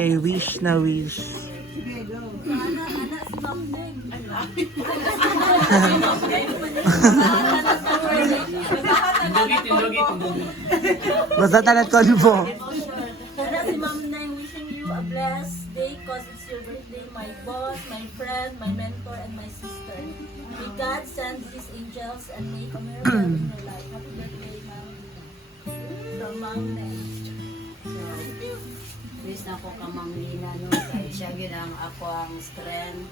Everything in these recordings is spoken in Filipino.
Kay Wish na Wish. Anak si Ma'am Neng. Basta talat konbo. Anak si Ma'am Neng, wishing you a blessed day cause it's your birthday, my boss, my friend, my mentor, and my sister. May God send His angels and make a miracle in your life. Happy birthday, Ma'am. From Ma'am Neng. Wish na ko ka Ma'am Lina no, kay siya gyud ang ako ang strength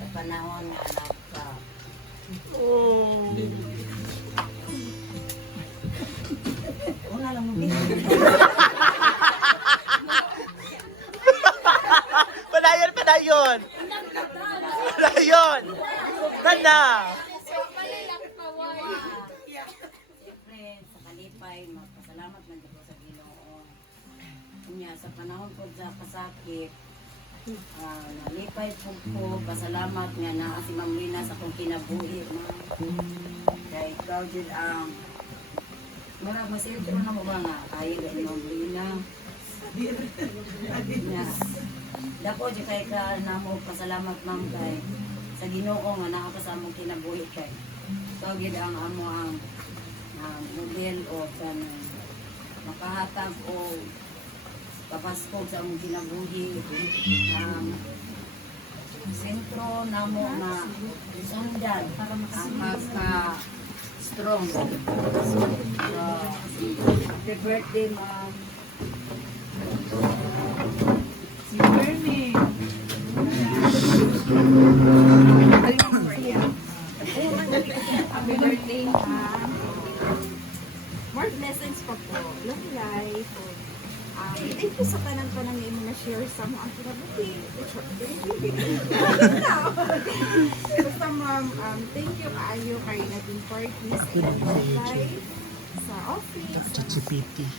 sa panahon nga anak ka. Wala lang mo Padayon, padayon. Padayon. Tanda. Siyempre, sa kalipay, magpasalamat man ko sa Ginoo. Kunya, sa panahon ko sa kasakit, nalipay po ko, pasalamat nga na si Ma'am Lina sa kong kinabuhi. Kaya ikaw din ang marag masirito na mo ba nga, kaya ni Ma'am Lina. Dako di kay ka na mo pasalamat Ma'am kay sa Ginoo nga nakapasamo kinabuhi kay. So gid ang amo ang model o kan makahatag o papaskog sa among kinabuhi. Sentro namo na sundan ang magka strong. Happy birthday Ma'am. Si Bernie. Happy birthday, ma'am. More blessings pa po. Long life. Thank you sa tanan-tanan na imo na-share sa mga kinabuhi. Basta ma'am, thank you kaayo kay naging party sa iyong life, sa office. Chichipiti.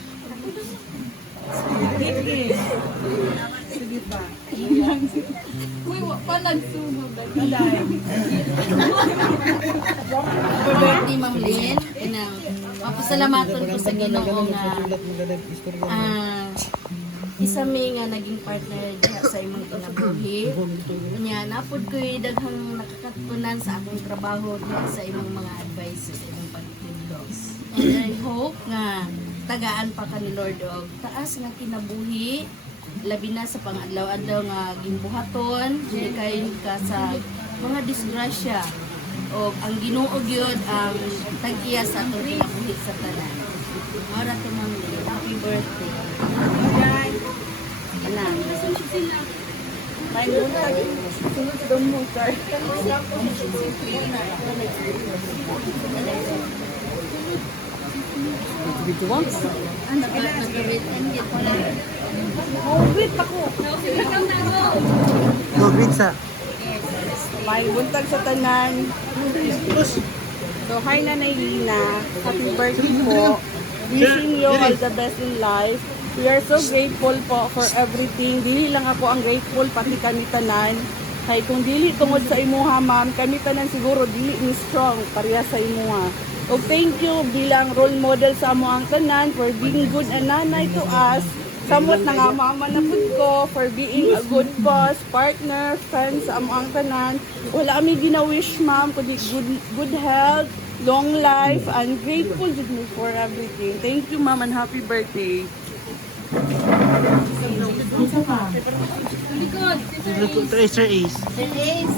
Sige pa. Uy, wag pa nagsunog. Happy birthday Ma'am Lynn. Mapasalamatan ko sa Ginoo nga isa may nga naging partner diha sa imong kinabuhi. Nya napud ko daghang nakakatunan sa akong trabaho diha sa imong mga advice sa imong pagtudlo. And I hope nga tagaan pa ka ni Lord og taas nga kinabuhi labi na sa pangadlaw-adlaw nga gimbuhaton dili kay ka sa mga disgrasya o ang Ginoo gyud ang tag-iya sa atong kinabuhi sa tanan. Ora to Ma'am Lynn, happy birthday. Alam. May muna. Sunod sa dong mo, sir. No, pizza. May buntag sa tanan. So, hi Nanay Lina. Happy birthday po. Wishing you all the best in life. We are so grateful po for everything. Dili lang ako ang grateful, pati kami tanan. Kay kung dili tungod sa imuha, ma'am, kami tanan siguro dili ni strong pareha sa imuha. O thank you bilang role model sa amo ang tanan for being good and nanay to us. Samot na nga mama na pud ko for being a good boss, partner, friend sa amo ang tanan. Wala kami gina-wish ma'am kundi good health, long life, and grateful jud me for everything. Thank you ma'am and happy birthday. Tracer Ace. Sir Ace.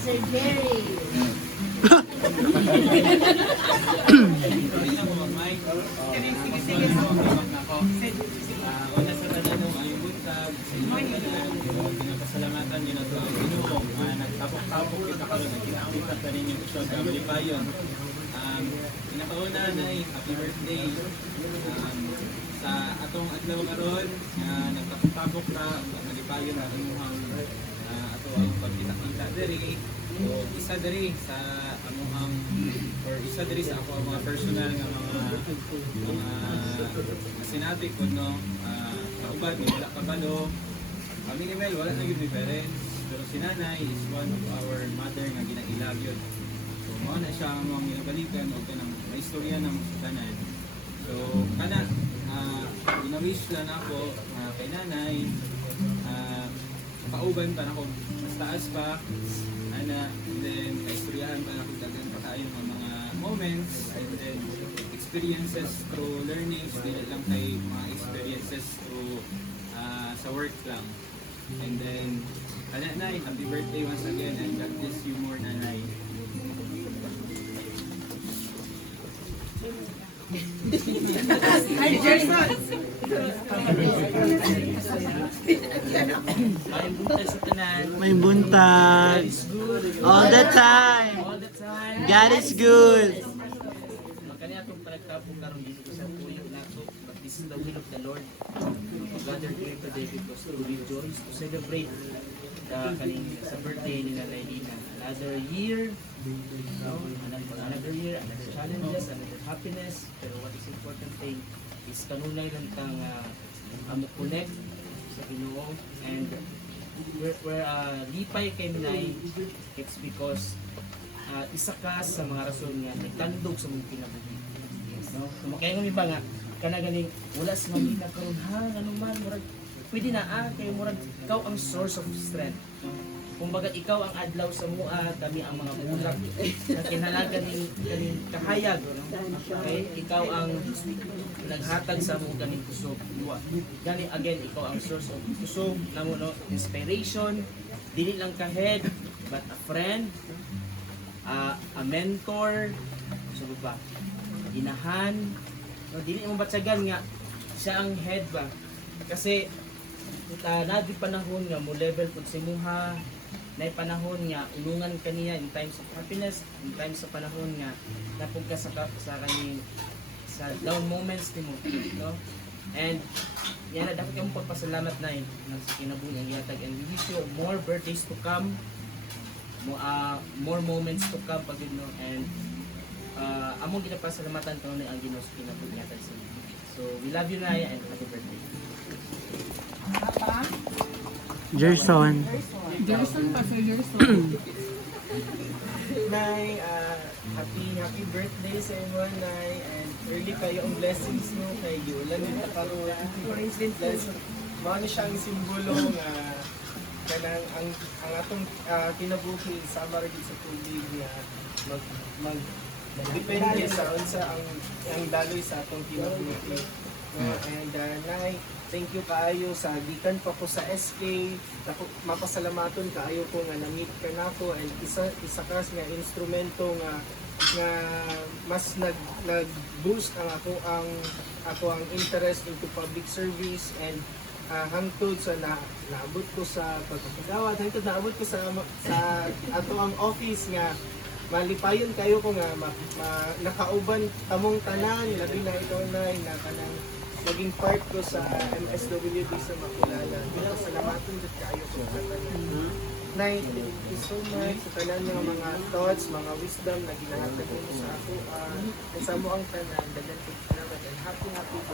Sir Jerry. Una sa tanong ay buntag, pinapasalamatan niyo na ito ang Ginoo. Nagtapok-tapok kita karon na kinakita pa rin yung isyon kablipayon. Pinakauna na ay happy birthday. Sa atong adlaw karon, nagtapok-tapok na malipayon na imuhang ato ang pagkita-kita diri. So, isa diri sa amuhang or isa diri sa ako mga personal nga mga sinabi ko no kaubad may wala kabalo kami ni Mel wala na yung difference pero si nanay is one of our mother nga ginailag yun so mao na siya ang mga ginabalikan o kanang may istorya ng tanan so kana ginawish lang ako kay nanay, pauban pa na ako mas taas pa, ana, and then kaistoryahan pa na ako dagan pa kayo ng mga moments, and then experiences through learnings, dili lang kay mga experiences through sa work lang. And then, Nay, happy birthday once again, and God bless you more, Nanay. May buntag. All the time. God is good. Makanya itong panagtapong karon dito sa puyo nato, but this is the will of the Lord. To gather here today because to rejoice, to celebrate sa birthday ni Nanay Lina. Another year, another year, another challenges, another happiness. Pero what is important thing is kanunay lang tang connect sa Ginoo, and we're lipay kay Minay. It's because isa ka sa mga rason nga nagtandog sa mga kinabuhi. No? Kaya nga ba nga kana ganing wala si Mamina karon ha ano man murag pwede na kay murag ikaw ang source of strength. Kumbaga ikaw ang adlaw sa mua, kami ang mga bulag na kinahanglan ganing kahayag, no? Okay, ikaw ang naghatag sa mo ganing kusog. Gani again ikaw ang source of kusog namo, no? Inspiration, dili lang ka head but a friend, a mentor, so ba? Inahan, no? Dili mo batsagan nga siya ang head ba? Kasi nadi panahon nga mo level pud si muha, nay panahon nga ulungan kaniya in times of happiness, in times sa panahon nga napug ka sa kaning sa down moments nimo, no? And yan na dapat kamo pagpasalamat na sa kinabuhi ang yatag, and we wish you more birthdays to come, more moments to come pag no, and among ginapasalamatan kanon ang Ginoo sa kinabuhi yatag sa inyo. So we love you Nay, and happy birthday. Gerson. Gerson pa sa Gerson. Nay, happy birthday sa inyo, Nay, and early kayo ang blessings mo kay Yulan yung takaroon. Mao ni siyang simbolo nga kanang ang atong kinabuhi sama ra gid sa tubig nga mag depende sa unsa ang daloy sa atong kinabuhi. And Nay, thank you kaayo sa gikan pa ko sa SK. Mapasalamaton kaayo ko nga na-meet ka nako, and isa ka nga instrumento nga mas nag-boost ang ako ang interest into public service, and hangtod sa naabot ko sa pagkakagawad, hangtod naabot ko sa ato ang office nga malipayon kayo ko nga nakauban tamong tanan, labi na ikaw na kanang naging part ko sa MSWD sa Makulala. Salamatun din kayo sa tanan. Nay, thank you so much sa tanan mga thoughts, mga wisdom na ginahatag mo sa ako. Sa mo ang tanan, dagan ko salamat, and happy birthday.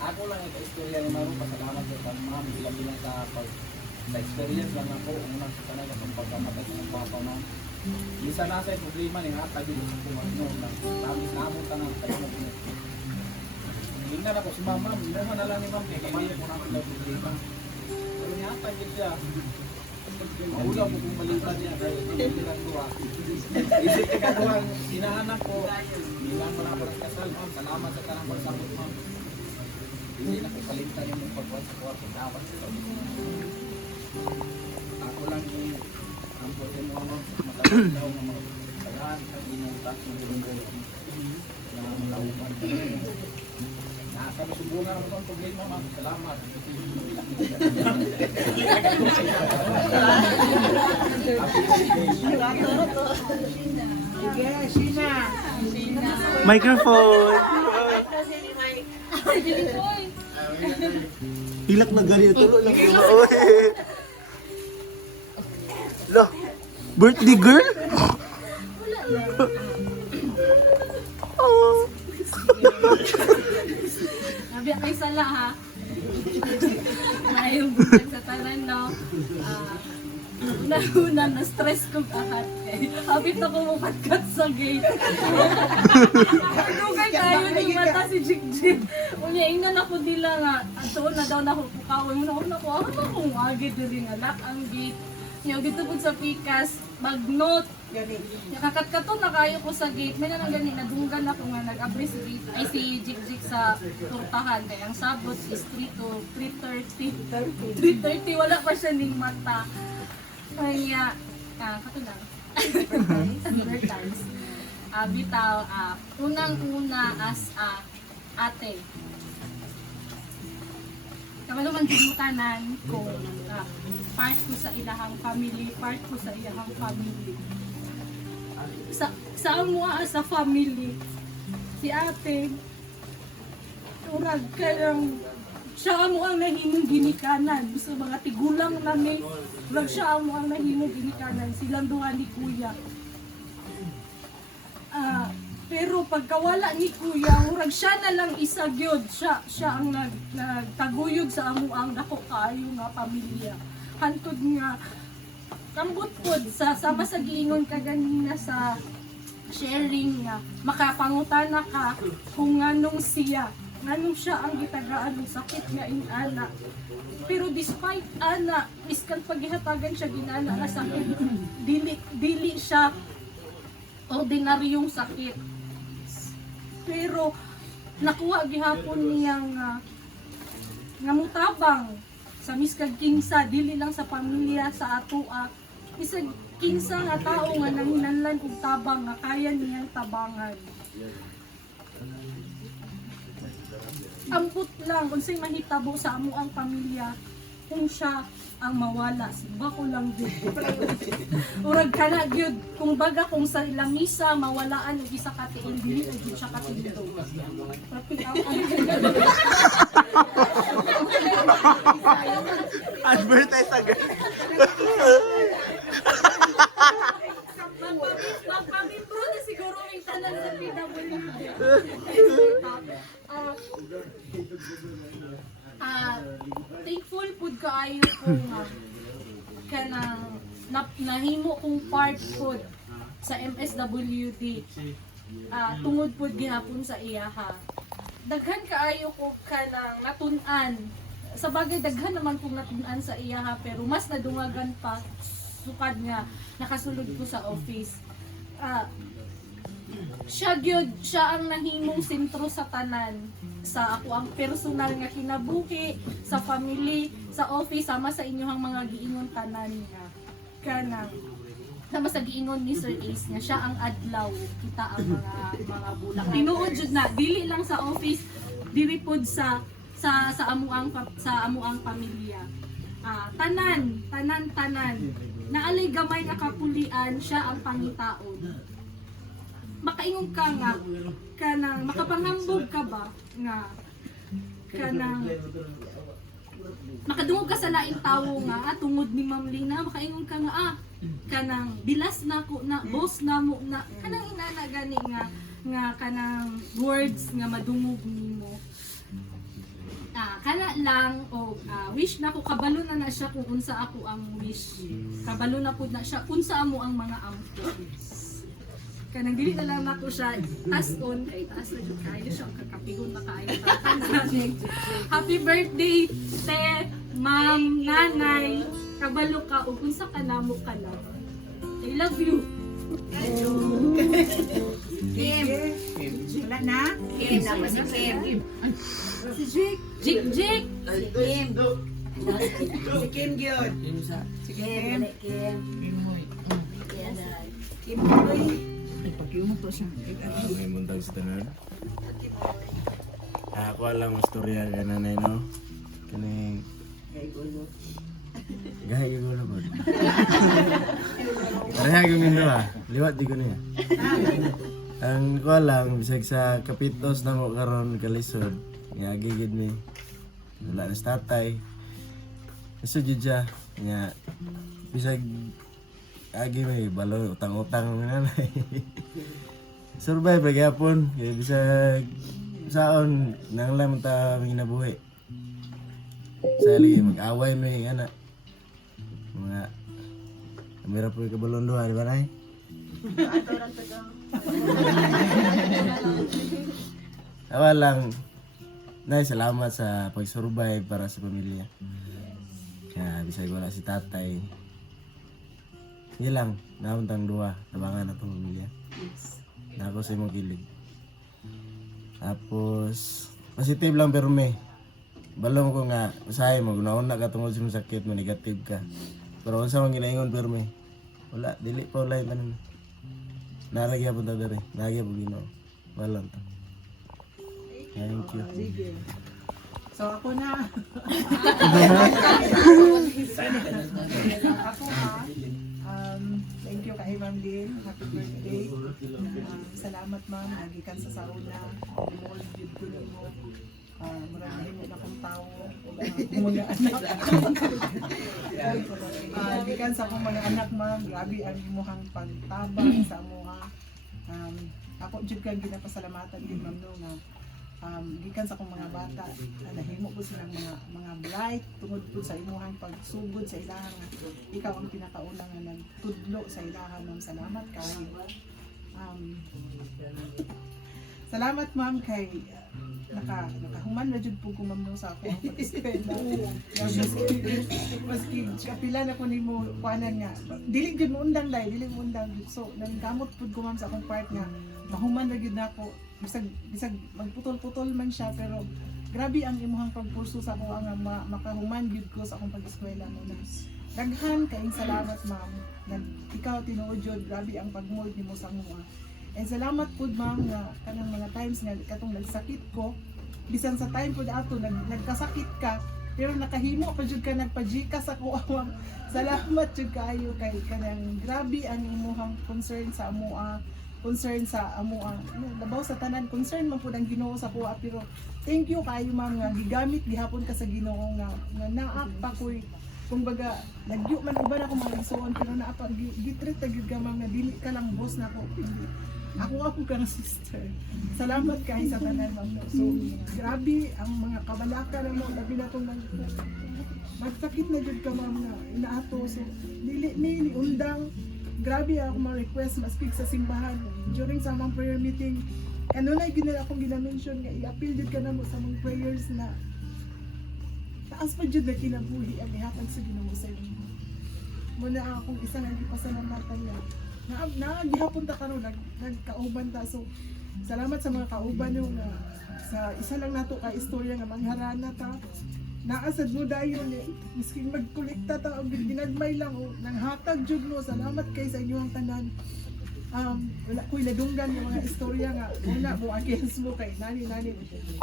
Ako lang ang istorya ni Maru, pasalamat sa mga bilang-bilang sa experience lang ako, unang sa kanila ng pagkamatay ng papa mo. Isa na sa problema ni hatag dito sa kumano na tamis na mo tanang tayo mo. Tingnan ako si mama, mo na lang ni ma'am, kaya hindi ko na ang problema. Pero niya hatag dito siya. Maula mo kung maliban niya, dahil hindi lang duwa. Isip ka duwa, hinahanap ko, bilang mo na parang kasal, ma'am, salamat sa kanang pagsabot, ma'am. Hindi na ko palitan yung pagbuhat sa kwarto dapat sa ako lang yung ang pwede mo mga matawag daw ng mga kailangan at inutak ng bulong-bulong na malaupan. Nasa masubunan ako ang problema, ma'am. Salamat. Microphone. Hilak na ganito. Tulo lang yung maoy. Lah, birthday girl? Oh. Nabi kay sala ha. Mayong buntag sa tanan no. Una na stress ko kahat kay habit ako mukatkat sa gate. Dugay tayo ni mata si Jig. Unya ingnan ako dila nga ato na daw na ko kaway mo na ako akong agid diri nga lock ang gate. Nya dito pud sa pikas magnote gani. Nakakatkato na kayo ko sa gate. May nang gani nadunggan ako nga nag-abri si gate ay si Jig sa turtahan kay ang sabot is 3 to 3:30 wala pa siya ning mata. Kaya, kato lang. Advertise. Bitaw, unang-una as ate. Kabalo man dimutanan ko part ko sa ilahang family, part ko sa ilahang family. Sa amua sa family, si ate, urag ka lang, siya mo ang nahimong ginikanan sa mga tigulang namin. Wag siya mo ang nahimong ginikanan silang duha ni kuya. Pero pagkawala ni kuya, murag siya na lang isa gyud. Siya ang nagtaguyod sa amo ang dako kaayo nga pamilya. Hantod nga kambot pod sa sama sa giingon ka ganina sa sharing nga makapangutana ka kung nganong siya nganong siya ang gitagaan ng sakit nga inana. Pero despite ana, iskan paghihatagan siya ginana nga sakit, dili siya ordinaryong sakit. Pero nakuha gihapon niya nga mutabang sa miskag kinsa, dili lang sa pamilya, sa atoa. Isag kinsa nga tao nga nanginanlan og tabang nga kaya niyang tabangan. Ambot lang unsay mahitabo sa amo ang pamilya kung siya ang mawala, siba ko lang gyud. Urag kana gyud kung baga kung sa ilang misa mawalaan og isa ka tiil dili og siya ka tiil. Advertise agad. Magpamimbro na siguro yung tanan sa PWD. Thankful pud kaayo ko nga kanang nahimo kong part pud sa MSWD. Tungod pud gihapon sa iyaha. Daghan kaayo ko kanang natun-an. Sa bagay daghan naman kong natun-an sa iyaha pero mas nadungagan pa sukad nga nakasulod ko sa office. Siya ang nahimong sentro sa tanan sa ako ang personal nga kinabuhi sa family, sa office sama sa inyong mga giingon tanan nga kanang sama sa giingon ni Sir Ace nga siya ang adlaw kita ang mga bulak. Tinuod jud na dili lang sa office, dili pod sa amuang pamilya. Tanan naalay gamay nga kapulian siya ang pangitaon. Makaingon ka nga kanang makapangambog ka ba nga kanang makadungog ka sa laing tawo nga tungod ni Ma'am Lina, makaingon ka nga kanang bilas na ko na boss na mo na kanang inana gani nga kanang words nga madungog nimo. Kana lang o wish na ko kabalo na siya kung unsa ako ang wish. Kabalo na pud na siya unsa amo ang mga ampo. Kanang dili na lang nako siya taas-on kay taas na jud kayo siya kakapigon na kaayo. Happy birthday te ma'am, nanay. Kabalo ka ug unsa ka namo ka lang. I love you. Kim. Wala na? Kim naman si Kim. Si Jig. Si Kim. Si Kim gyud. Si Kim. Kim Boy. May muntag sa tanan. Ako alam ang storya ka nanay no. Kaning Gahay gulo ba? Pareha gawin na ba? Liwat di ko niya. Ang ko alam, bisag sa kapitos na mo karon kalisod, nga gigid mi. Wala na sa tatay. Isod yun siya, nga bisag agi may balo, utang-utang ng nanay. Survive lagi hapon, kaya bisag saon nang lang ta minabuhi. Sa lagi mag-away may ana. Mga kamera po kabalon duha di ba nay? Awa lang. Nay, salamat sa pag-survive para sa pamilya. Kaya bisag wala si tatay. Hindi lang, napuntang duha, tabangan na itong pamilya. Na ako sa imong kilig. Tapos, positive lang pero may. Balong ko nga, usahay mo, una ka tungkol sa sakit mo, negative ka. Pero kung sa mga ginaingon pero may, wala, dili pa wala yung tanan. Naragya po tadari, naragya po Ginoo. Walang to. Thank you. Sige. So ako na. Ako thank you kay Ma'am Lynn. Happy birthday. Salamat ma'am. Nagikan sa sauna. Mold yun ko mo. Maraming mo na kong tao. Mga anak. Nagikan sa akong mga anak ma'am. Grabe ang imuhang pagtabang sa mga. Ako dyan kang ginapasalamatan din ma'am no na gikan sa akong mga bata nahimo ko silang mga bright tungod po sa imuhang pagsugod sa ilahan nga ikaw ang pinakauna nga nagtudlo sa ilahan ma'am. Salamat kay salamat ma'am kay nakahuman na jud po ko ma'am no sa ako ang pag-eskwela. Maski kapila na ko nimo kuanan nga dili jud mo undang dai dili mo undang so nanggamot pud ko ma'am sa akong part nga mahuman na gyud nako bisag magputol-putol man siya pero grabe ang imuhang pagpulso sa ako nga makahuman gyud ko sa akong pag-eskwela mo na daghan kaayong salamat ma'am ikaw tinuod jud grabe ang pagmold nimo sa mga. And salamat pud ma'am nga kanang mga times nga katong nagsakit ko bisan sa time pud ato nagkasakit ka pero nakahimo pa jud ka nagpa-Gcash ako awang salamat jud kaayo kay kanang grabe ang imuhang concern sa amoa labaw sa tanan concern man pud ang Ginoo sa kuha pero thank you kaayo ma'am nga gigamit gihapon ka sa Ginoo nga naak pa koy kumbaga nagyo man uban ako mga isuon pero naapa gitreat gyud ka ma'am nga dili ka lang boss nako ako ka na sister. Salamat kay sa tanan ma'am. So grabe ang mga kabalaka na mo labi na tong magsakit na jud ka ma'am na inaato so dili ni undang grabe ako ma-request ma-speak sa simbahan during sa mga prayer meeting. Ano na akong gina-mention nga i-appeal jud ka na mo sa mga prayers na taas pa jud na kinabuhi ang ihatag sa Ginoo sa inyo. Muna akong isa nga gipasalamatan nga gihapon ta karon nagkauban ta so salamat sa mga kauban nyo nga sa isa lang nato ka istorya nga mangharana ta naasad mo dayon miskin magkolekta ta og ginagmay lang o nanghatag jud mo salamat kay sa inyong tanan. Wala ko'y ladunggan ng mga istorya nga una mo against mo kay nani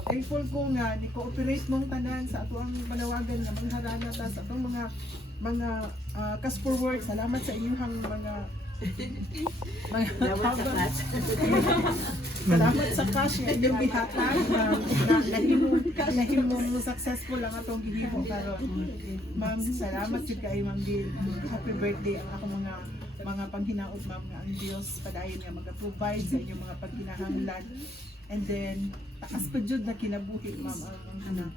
thankful ko nga ni cooperate mong tanan sa ato ang manawagan nga mangharana ta sa atong mga cash forward. Salamat sa inyong mga salamat sa cash nga inyong bihatag nahimo mo successful ang atong gihimo karon ma'am. Salamat jud kay Ma'am Lynn. Happy birthday ang ako mga panghinaot ma'am nga ang Dios padayon nga mag-provide sa inyong mga pagkinahanglan and then taas pa jud na kinabuhi ma'am ang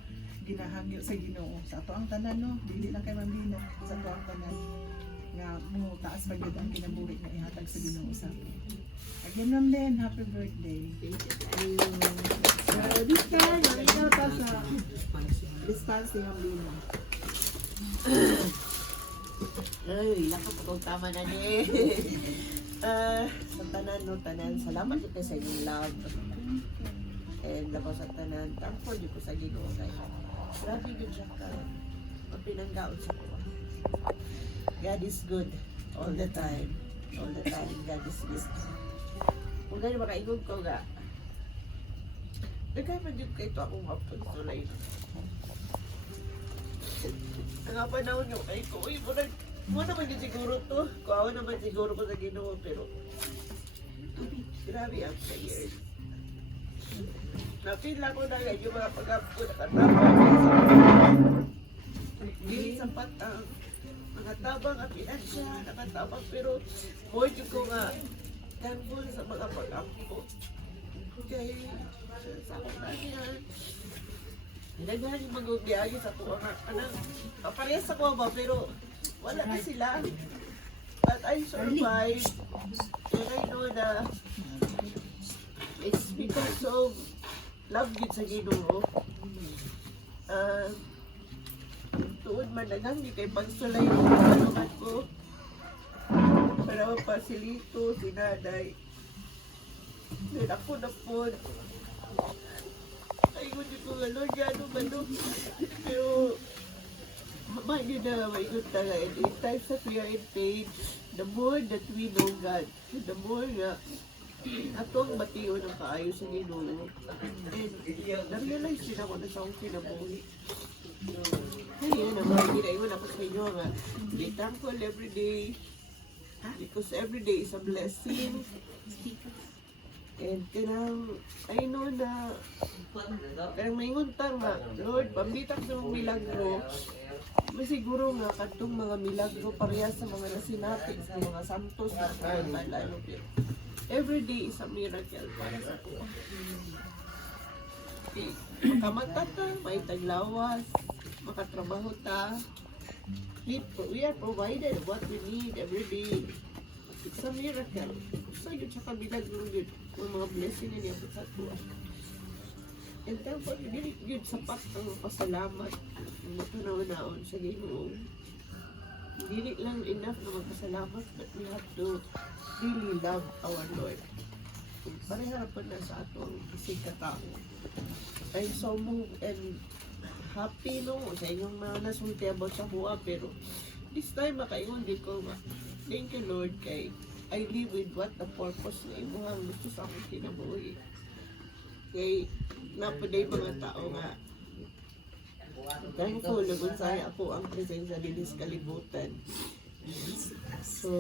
ginahangyo sa Ginoo sa ato ang tanan no dili lang kay Ma'am Lynn sa ato ang tanan nga mo taas pa jud ang kinabuhi nga ihatag sa Ginoo sa atin. Again Ma'am Lynn, happy birthday. So this time ikaw ta sa response ni Ma'am Lynn. Ay, nakapagod tama na ni. Sa tanan, salamat kita sa inyong love. And labaw sa tanan, thankful yun ko sa Ginoo kay grabe yun siya ka. Mapinanggaon sa kuha. God is good all the time. All the time, God is good. Kung gano'n makaingog ko nga, nagkaya man yun kayo akong hapon tulay. Ang panahon nyo kay ko, mo naman yun siguro to. Kuhawa naman siguro ko sa Ginoo, pero grabe ang prayer. Napila ko na nga yung mga pag-apo nakatapang. Dili sapat ang nakatabang ang pinansya, nakatabang pero mo yun ko nga thankful sa mga pag-apo. Okay. sa akong nanay. Naghahan yung mag-ugyagi sa tuwa nga. Parehas ako ba, pero wala na sila. But I survived. And I know na it's because of love yun sa Ginoo. Tuod man nagang di kay pagsulay yung kalungan ko. Para mapasilito, sinaday. Then ako na po. Ayun din ko nga, Lord, ano ba no? Pero, man yun na, mayroon talaga. And in times that we are in pain, the more that we know God, the more nga, atong batiyo ng kaayo sa Ginoo. And na-realize din ako na sa akong kinabuhi. Kaya naman, ginaiwan ako sa inyo nga, be thankful every day, because every day is a blessing. And kanang, I know na, kanang maingon ta nga, Lord, pambitak sa mga milagro, masiguro nga katong mga milagro parehas sa mga nasinati, sa mga santos, na pangalalo. Every day is a miracle para sa ko. Makamata ta, may taglawas, makatrabaho ta. We are provided what we need every day. It's a miracle. So yun siya kabilagro yun. Yung mga blessing na niya sa tuwa. And therefore, yun sapat ang pasalamat. Ang matanaw-naon sa Ginoo. Hindi lang enough na magpasalamat, but we have to really love our Lord. Pareha po na sa atong isig katao. I'm so moved and happy no sa inyong mga nasulti about sa buha, pero this time makaingon din ko nga, thank you Lord kay I live with what the purpose na imuhang gusto sa akong kinabuhi. Kay napaday mga tao nga thankful na gunsaya ako ang presensya din sa kalibutan. So,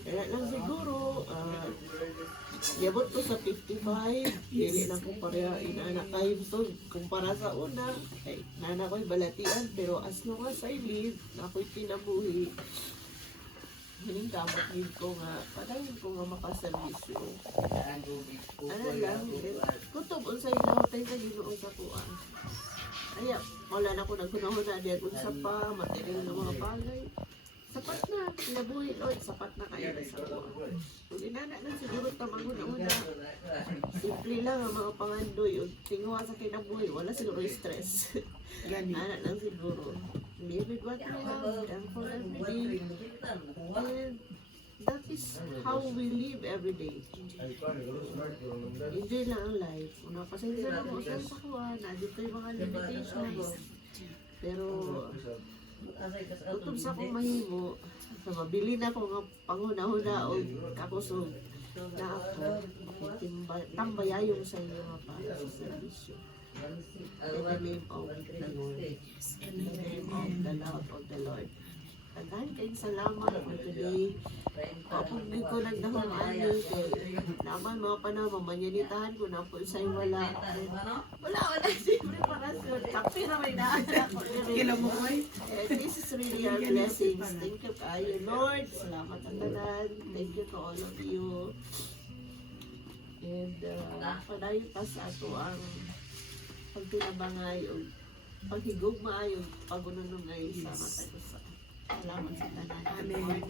kaya lang siguro, yabot ko sa 55, dili na ko pareha inaanak kayo. So, kumpara sa una, ay, nana ko'y balatian, pero as long as I live, na ako'y kinabuhi, hining kamot din ko nga, padayon ko nga makaservisyo. Ano lang, kutob unsay lahotay sa Ginoo sa kuha. Kaya, wala na ko nagkunahon na diyan unsa pa, material ng mga bagay. Sapat na, kinabuhi Lord, sapat na kayo sa kuha. Kung inana na siguro tamang una-una, simple lang ang mga pangandoy, yung tingwa sa kinabuhi, wala siguro stress. Ana lang siguro. Live with what we have, thankful every day. And that is how we live every day. Enjoy lang ang life. Una, pasensya na mo sa kuha, nandito yung mga limitations. Pero, tutom sa akong mahimo, sa mabili na ako nga panghuna-huna o kakusog na ako, tambayayong sa inyo mga para sa servisyo. In the name of the Lord. In the name of the love of the Lord. Tagahan kayong salamat for today. Kapag ko nagdahon ani kay naman mga panahon, mamanyanitahan ko na po sa'yo wala. Wala, siyempre para sa kape na may naanak ko. This is really our blessings. Thank you kayo, Lord. Salamat ang tanan. Thank you to all of you. And padayon pa sa ato ang pagtinabangay o paghigugmaay o pagununungay sa mata ko sa salamat sa tanan. Amen.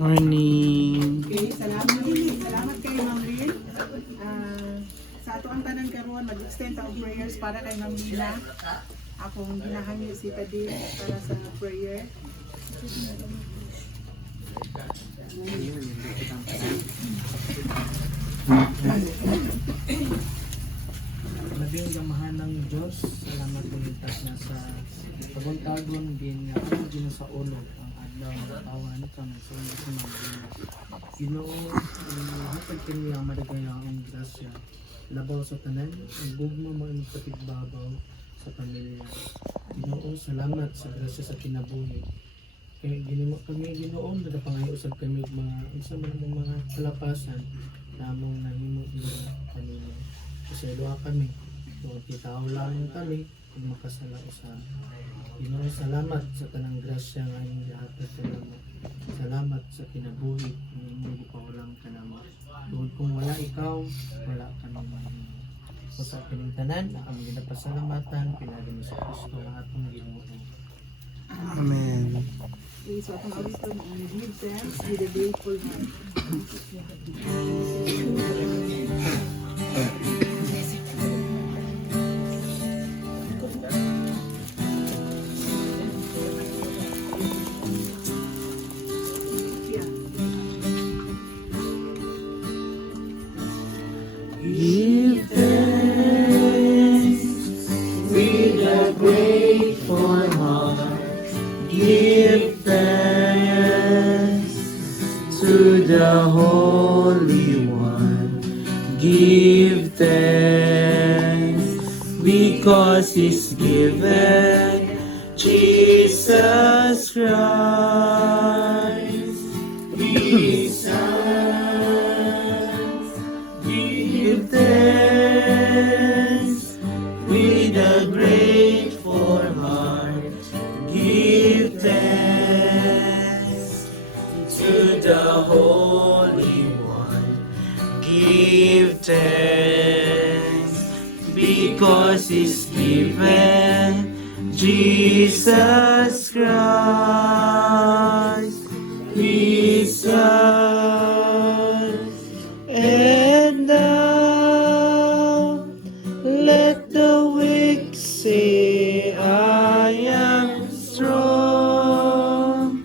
Morning. Okay, salamat kayo Ma'am Lynn. Sa ato ang tanan karon mag-extend ta og prayers para kay Ma'am Lina. Akong ginahangyo si Padil para sa prayer. Labing gamahan ng Diyos, salamat pumitas na sa pagpuntagon din nga ang Ginoo sa ulo ang adlaw ng tawan kang sa mga Ginoo, hatag kini ang madagayang grasya labaw sa tanan, ang gugma man patigbabaw sa pamilya. Ginoo, salamat sa grasya sa kinabuhi. Kaya ginimo kami Ginoo, nagapangayo-usab kami mga unsa man mga kalapasan namong nahimo ila kanino. Kasi doa kami, doon titaw lang kami kung makasala sa Ginoo. Salamat sa tanang grasya nga inyong gihatag kanamo. Salamat sa kinabuhi ng inyong gipaulang kanamo. Doon kung wala ikaw, wala kami mahimo. Sa kining tanan, ang ginapasalamatan, pinagi ni sa Kristo ang atong Ginoo. Amen. Okay, so atong auditor na give thanks with a grateful heart. Give thanks with a grateful heart. Give thanks to the Holy One. Give thanks because He's given Jesus Christ, His Son. Give thanks with a grateful heart. Give thanks to the Holy One. Give thanks because He's given Jesus Christ, His Son. And now let the weak say, I am strong.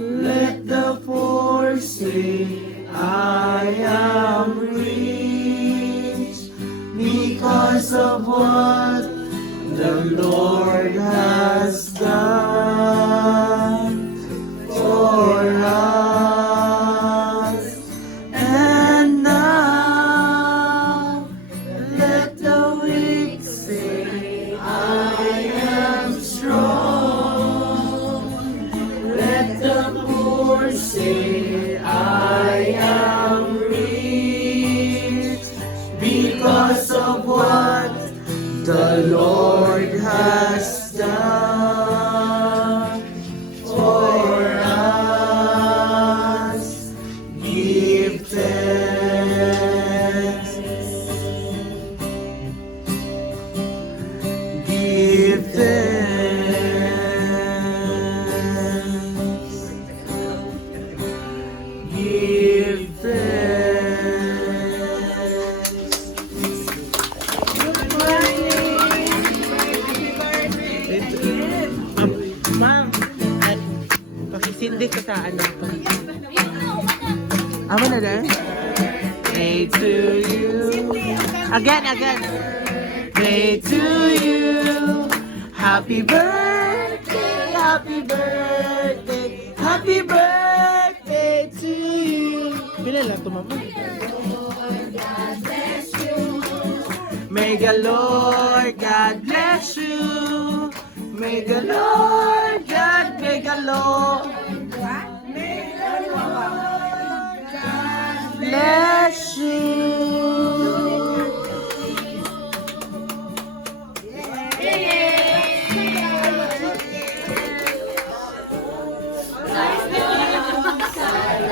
Let the poor say, I am rich, because of what the Lord has done for us. And now let the weak say, I am strong. Let the poor say, I am rich, because of what the Lord has done for us. Give thanks. Give thanks. Give thanks. Ma'am, at pakisindi ka sa ano ko. Amo na din? Birthday to you. Again. Birthday to you. Happy birthday, happy birthday, happy birthday to you. Bila lang ito, mama. May the Lord God bless you. May the Lord God, may the Lord bless you.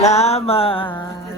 Salamat.